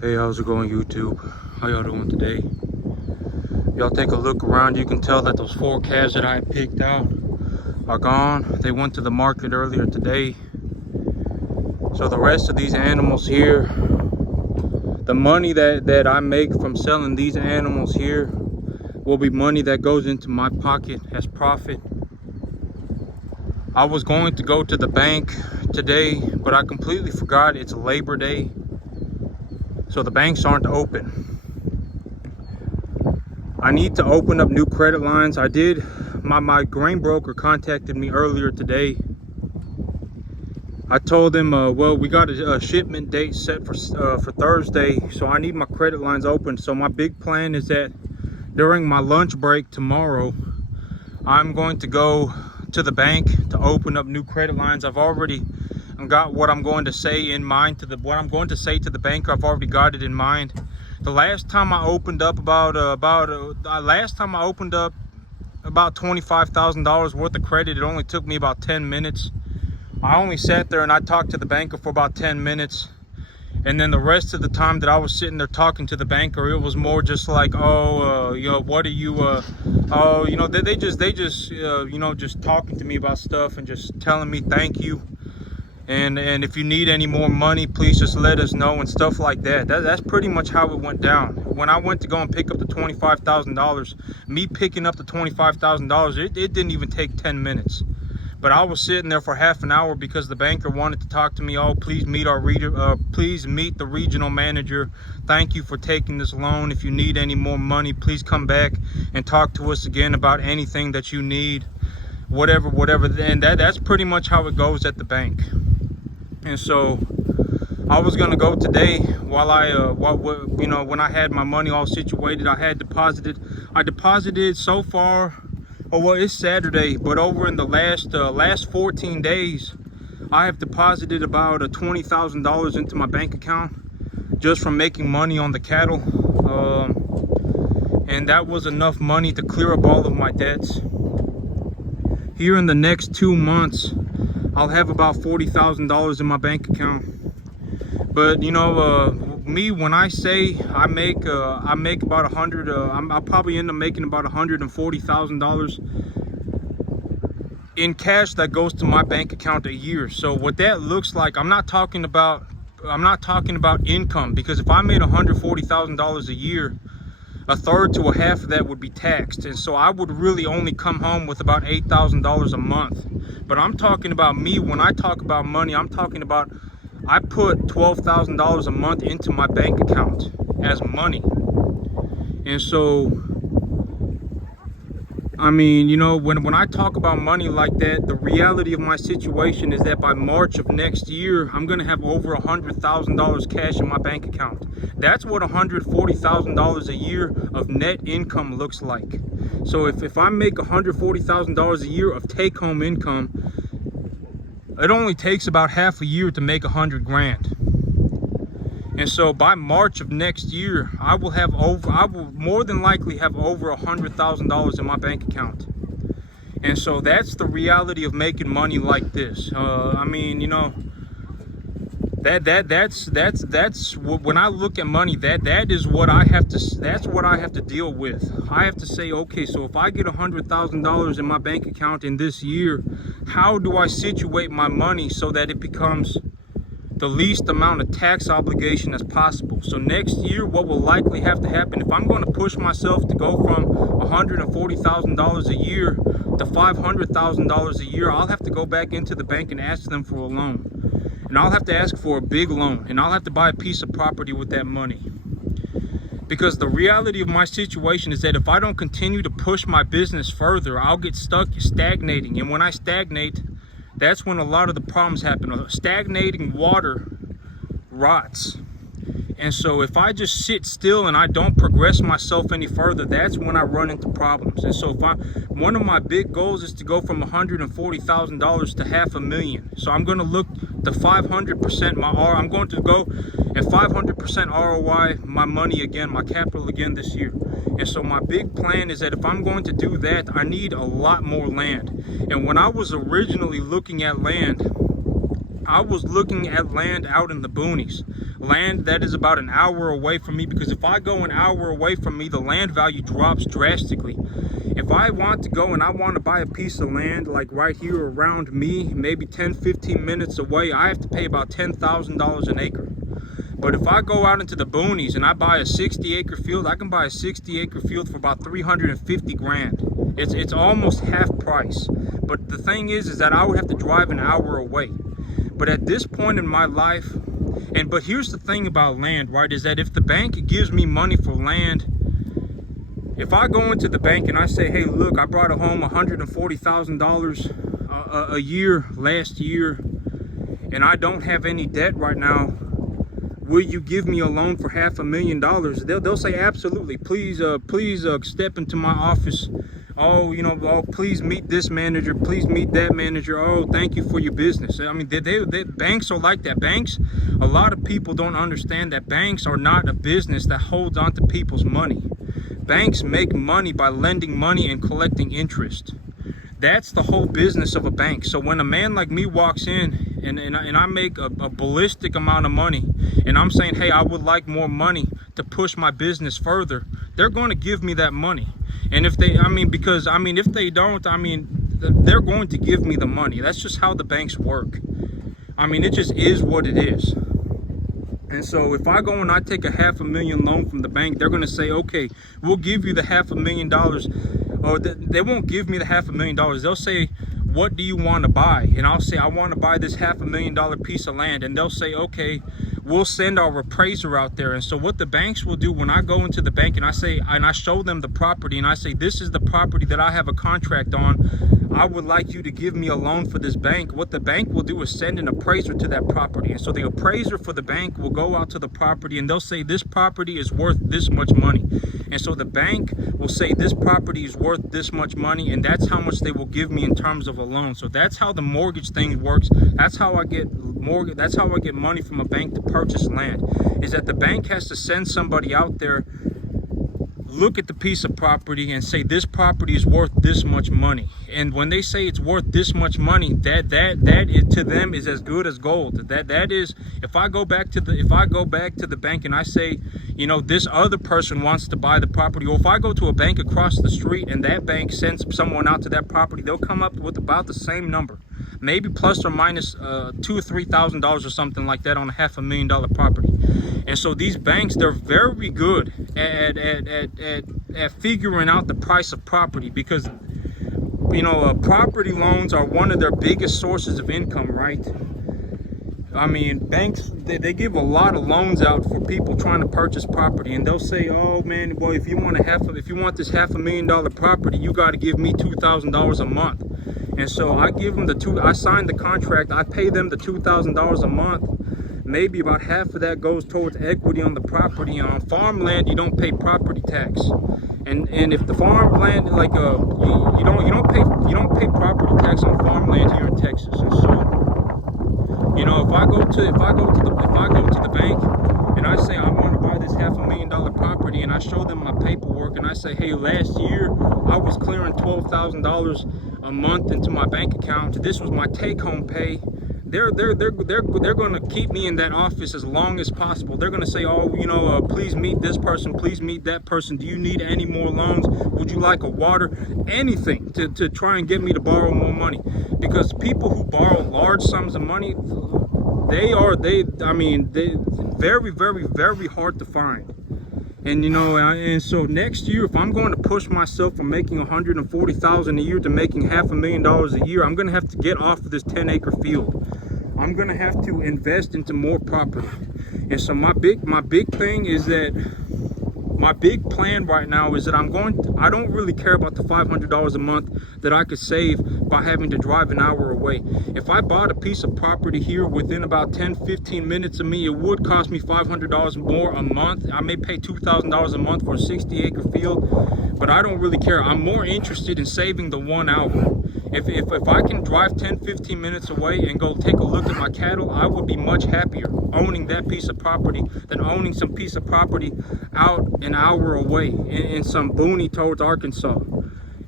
Hey, how's it going, YouTube? How y'all doing today? Y'all take a look around. You can tell that those 4 calves that I picked out are gone. They went to the market earlier today. So the rest of these animals here, the money that I make from selling these animals here will be money that goes into my pocket as profit. I was going to go to the bank today, but I completely forgot it's Labor Day. So the banks aren't open. I need to open up new credit lines. I did. My grain broker contacted me earlier today. I told him, well, we got a shipment date set for Thursday, so I need my credit lines open. So my big plan is that during my lunch break tomorrow, I'm going to go to the bank to open up new credit lines. I've already got what I'm going to say in mind to the bank. I've already got it in mind. The last time I opened up about $25,000 worth of credit, it only took me about 10 minutes. I only sat there and I talked to the banker for about 10 minutes. And then the rest of the time that I was sitting there talking to the banker, it was more just like, what are you, they just just talking to me about stuff and just telling me thank you. And if you need any more money, please just let us know and stuff like that. That's pretty much how it went down. When I went to go and pick up the $25,000, me picking up the $25,000, it didn't even take 10 minutes. But I was sitting there for half an hour because the banker wanted to talk to me. Oh, please meet the regional manager. Thank you for taking this loan. If you need any more money, please come back and talk to us again about anything that you need. Whatever. And that's pretty much how it goes at the bank. And so I was gonna go today when I had my money all situated. I deposited so far. Oh, well, it's Saturday, but over in the last 14 days, I have deposited about $20,000 into my bank account just from making money on the cattle. And that was enough money to clear up all of my debts. Here in the next 2 months, I'll have about $40,000 in my bank account. But me, when I say I make about I'll probably end up making about $140,000 in cash that goes to my bank account a year. So what that looks like, I'm not talking about income, because if I made $140,000 a year, a third to a half of that would be taxed, and so I would really only come home with about $8,000 a month. But I'm talking about me. When I talk about money, I'm talking about I put $12,000 a month into my bank account as money. And so, I mean, when I talk about money like that, the reality of my situation is that by March of next year, I'm going to have over $100,000 cash in my bank account. That's what $140,000 a year of net income looks like. So if I make $140,000 a year of take-home income, it only takes about half a year to make 100 grand. And so by March of next year, I will more than likely have over $100,000 in my bank account. And so that's the reality of making money like this. I mean, that's when I look at money, that's what I have to deal with. I have to say, okay, so if I get $100,000 in my bank account in this year, how do I situate my money so that it becomes the least amount of tax obligation as possible? So next year, what will likely have to happen, if I'm going to push myself to go from $140,000 a year to $500,000 a year, I'll have to go back into the bank and ask them for a loan. And I'll have to ask for a big loan, and I'll have to buy a piece of property with that money. Because the reality of my situation is that if I don't continue to push my business further, I'll get stuck stagnating. And when I stagnate, that's when a lot of the problems happen. Stagnating water rots. And so if I just sit still and I don't progress myself any further, that's when I run into problems. And so one of my big goals is to go from $140,000 to $500,000. So I'm going to look to 500% I'm going to go and 500% ROI my money again, my capital again this year. And so my big plan is that if I'm going to do that, I need a lot more land. And when I was originally looking at land, I was looking at land out in the boonies, land that is about an hour away from me, because if I go an hour away from me, the land value drops drastically. If I want to go and I want to buy a piece of land like right here around me, maybe 10-15 minutes away, I have to pay about $10,000 an acre. But if I go out into the boonies and I buy a 60-acre field, I can buy a 60-acre field for about 350 grand. It's almost half price. But the thing is that I would have to drive an hour away. But at this point in my life, but here's the thing about land, right, is that if the bank gives me money for land, if I go into the bank and I say, hey, look, I brought home $140,000 a year last year, and I don't have any debt right now, will you give me a loan for $500,000? They'll say, absolutely. Please step into my office. Oh, please meet this manager. Please meet that manager. Oh, thank you for your business. I mean, banks are like that. Banks, a lot of people don't understand that banks are not a business that holds on to people's money. Banks make money by lending money and collecting interest. That's the whole business of a bank. So when a man like me walks in and I make a ballistic amount of money, and I'm saying, hey, I would like more money to push my business further, they're going to give me that money. And if they, if they don't, they're going to give me the money. That's just how the banks work. It just is what it is. And so if I go and I take a $500,000 loan from the bank, they're going to say, okay, we'll give you the $500,000. Or they won't give me the $500,000. They'll say, what do you want to buy? And I'll say, I want to buy this $500,000 piece of land. And they'll say, okay, we'll send our appraiser out there. And so what the banks will do, when I go into the bank and I show them the property and I say, this is the property that I have a contract on, I would like you to give me a loan for this bank. What the bank will do is send an appraiser to that property. And so the appraiser for the bank will go out to the property and they'll say, this property is worth this much money. And so the bank will say, this property is worth this much money, and that's how much they will give me in terms of a loan. So that's how the mortgage thing works. That's how I get That's how I get money from a bank to purchase land. Is that the bank has to send somebody out there, look at the piece of property and say, this property is worth this much money. And when they say it's worth this much money, that is, to them, is as good as gold. That is, if I go back to the bank and I say, this other person wants to buy the property, or if I go to a bank across the street and that bank sends someone out to that property, they'll come up with about the same number, maybe plus or minus $2,000 or $3,000 or something like that on a $500,000 property. And so these banks, they're very good at figuring out the price of property, because property loans are one of their biggest sources of income, right? Banks, they give a lot of loans out for people trying to purchase property, and they'll say, oh man, well, if you want this $500,000 property, you got to give me $2,000 a month. And so I give them I sign the contract, I pay them the $2,000 a month. Maybe about half of that goes towards equity on the property. And on farmland, you don't pay property tax. And if the farmland, like you don't pay property tax on farmland here in Texas. And so, if I go to the bank and I say I want to buy this $500,000 property, and I show them my paperwork and I say, hey, last year I was clearing $12,000 a month into my bank account. This was my take-home pay. They're going to keep me in that office as long as possible. They're going to say, oh, please meet this person, please meet that person. Do you need any more loans? Would you like a water? Anything to try and get me to borrow more money. Because people who borrow large sums of money, they very, very, very hard to find. And and so next year, if I'm going to push myself from making $140,000 a year to making $500,000 a year, I'm going to have to get off of this 10-acre field. I'm going to have to invest into more property. And so my big thing is that my big plan right now is that I don't really care about the $500 a month that I could save by having to drive an hour away. If I bought a piece of property here within about 10-15 minutes of me, it would cost me $500 more a month. I may pay $2,000 a month for a 60-acre field, but I don't really care. I'm more interested in saving the 1 hour. If I can drive 10-15 minutes away and go take a look at my cattle, I would be much happier owning that piece of property than owning some piece of property out an hour away in some boony towards Arkansas.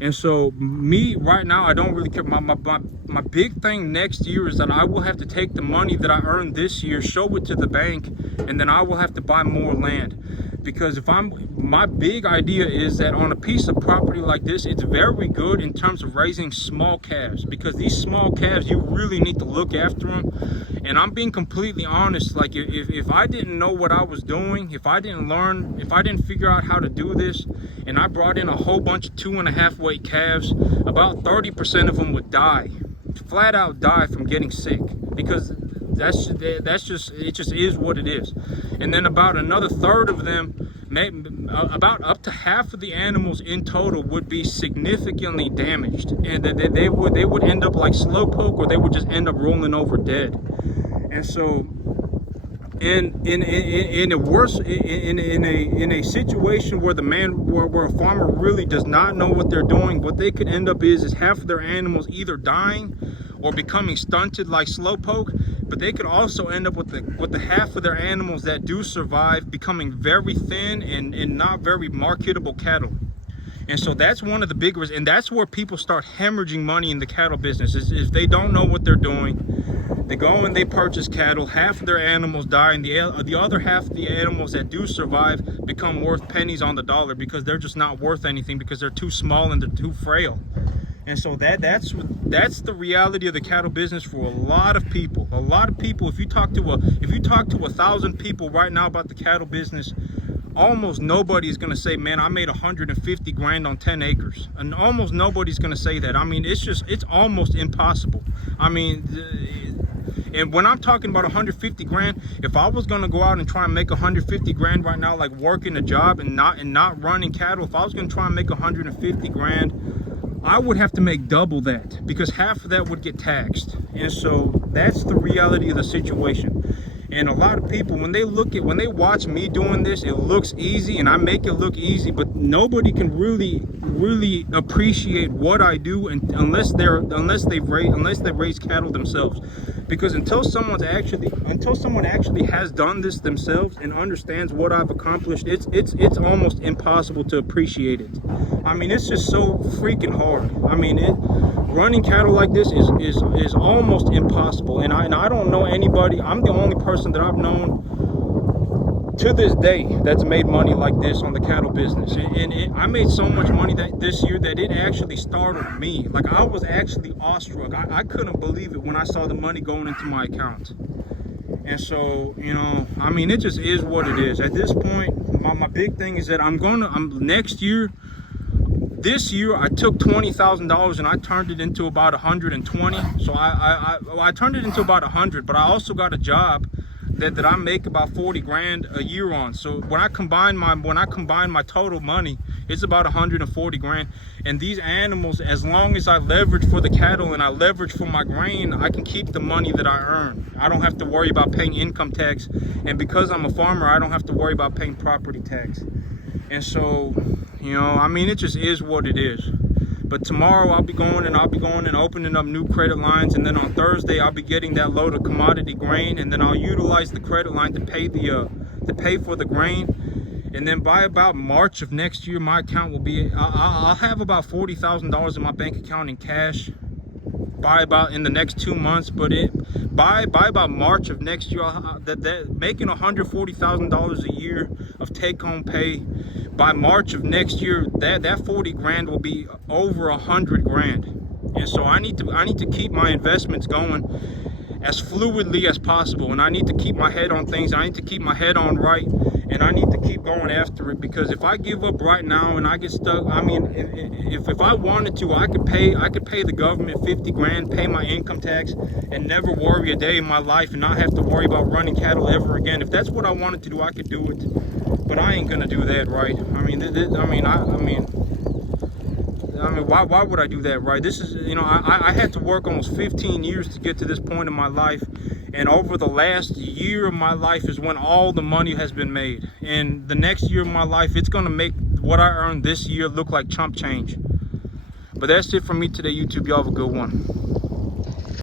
And so me right now, I don't really care. My big thing next year is that I will have to take the money that I earned this year, show it to the bank, and then I will have to buy more land. Because my big idea is that on a piece of property like this, it's very good in terms of raising small calves, because these small calves, you really need to look after them. And I'm being completely honest, like if I didn't know what I was doing, if I didn't learn, if I didn't figure out how to do this, and I brought in a whole bunch of 2.5 weight calves, about 30% of them would die, flat out die from getting sick, because that's just, it just is what it is. And then about another third of them, about up to half of the animals in total would be significantly damaged, and they would end up like slowpoke, or they would just end up rolling over dead. And so in a situation where where a farmer really does not know what they're doing, what they could end up is half of their animals either dying or becoming stunted like slowpoke, but they could also end up with the half of their animals that do survive becoming very thin and not very marketable cattle. And so that's one of the big risks, and that's where people start hemorrhaging money in the cattle business, is they don't know what they're doing. They go and they purchase cattle, half of their animals die, and the other half of the animals that do survive become worth pennies on the dollar, because they're just not worth anything, because they're too small and they're too frail. And so that's the reality of the cattle business for a lot of people. A lot of people, if you talk to 1,000 people right now about the cattle business, almost nobody is going to say, man, I made 150 grand on 10 acres. And almost nobody's going to say that. I mean, it's almost impossible. I mean, and when I'm talking about 150 grand, if I was going to go out and try and make 150 grand right now, like working a job and not running cattle, if I was going to try and make 150 grand, I would have to make double that, because half of that would get taxed. And so that's the reality of the situation. And a lot of people, when they watch me doing this, it looks easy and I make it look easy, but nobody can really appreciate what I do unless they've raised cattle themselves. Because until someone actually has done this themselves and understands what I've accomplished, it's almost impossible to appreciate it. I mean, it's just so freaking hard. I mean, running cattle like this is almost impossible. And I don't know anybody. I'm the only person that I've known to this day that's made money like this on the cattle business. And I made so much money this year that it actually startled me. Like, I was actually awestruck. I couldn't believe it when I saw the money going into my account. And so, you know, I mean, it just is what it is. At this point, my big thing is that next year, this year I took $20,000 and I turned it into about 120. So I turned it into about 100, but I also got a job that I make about 40 grand a year on. So when I combine my total money, it's about 140 grand. And these animals, as long as I leverage for the cattle and I leverage for my grain, I can keep the money that I earn. I don't have to worry about paying income tax. And because I'm a farmer, I don't have to worry about paying property tax. And so, you know, I mean, it just is what it is. But tomorrow I'll be going and opening up new credit lines, and then on Thursday I'll be getting that load of commodity grain, and then I'll utilize the credit line to pay for the grain. And then by about March of next year, my account will be, I'll have about $40,000 in my bank account in cash in the next 2 months. But by about March of next year, making $140,000 a year of take-home pay. By March of next year, that 40 grand will be over 100 grand. And so I need to keep my investments going as fluidly as possible, and I need to keep my head on things. I need to keep my head on right, and I need to keep going after it, because if I give up right now and I get stuck, I mean, if I wanted to, I could pay the government 50 grand, pay my income tax, and never worry a day in my life and not have to worry about running cattle ever again. If that's what I wanted to do, I could do it. But I ain't gonna do that, right? I mean, why would I do that, right? This is, you know, I had to work almost 15 years to get to this point in my life, and over the last year of my life is when all the money has been made. And the next year of my life, it's gonna make what I earned this year look like chump change. But that's it from me today, YouTube. Y'all have a good one.